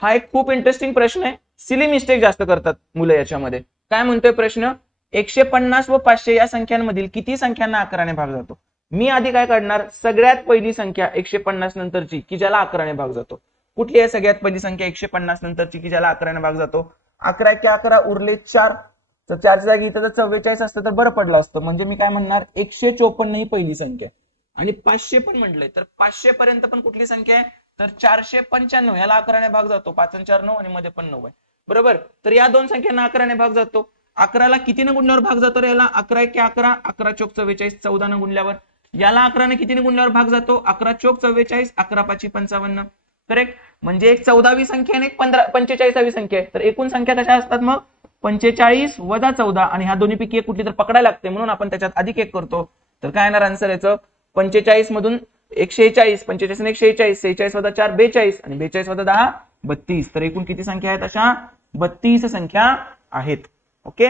हा एक खूप इंटरेस्टिंग प्रश्न आहे. सिली मिस्टेक जास्त करतात मुलं याच्यामध्ये. काय म्हणतोय प्रश्न, 150 व 500 या संख्यांमधील किती संख्यांना 11ने भाग जातो. मी आधी काय काढणार, सगळ्यात पहिली संख्या 150 नंतरची की ज्याला 11ने भाग जातो. कुठली आहे सगळ्यात पहिली संख्या 150 नंतरची की ज्याला 11ने भाग जातो. 11 × 11 उरले 4. तर 4च्या जागी इथं जर 44 असतं तर बरं पडलं असतं. म्हणजे मी काय म्हणणार 154 ही पहिली संख्या आणि 500 पण म्हटलंय तर 500 पर्यंत पण कुठली संख्या आहे तर 495. याला 11ने भाग जातो. 5 आणि 4 9 आणि मध्ये पण 9 आहे. बरोबर. तर या दोन संख्यांना 11ने भाग जातो. 11ला कितीने गुणल्यावर भाग जातो रे याला, 11 × 11 11 × 4 44 14 ने गुणल्यावर. याला 11ने कितीने गुणल्यावर भाग जातो, 11 × 4 44 11 × 5 55. करेक्ट. म्हणजे एक 14वी संख्या आणि एक 45वी संख्या आहे. तर एकूण संख्या कशा असतात मग 45 + 14 आणि ह्या दोन्हीपैकी एक कुठली तर पकडायला लागते म्हणून आपण त्याच्यात अधिक एक करतो. तर काय येणार आन्सर याचं, 45 मधून 146, 45 आणि 146, 46 + 4 42 आणि 42 + 10 32. तर एकूण किती संख्या आहेत अशा 32 संख्या आहेत. ओके.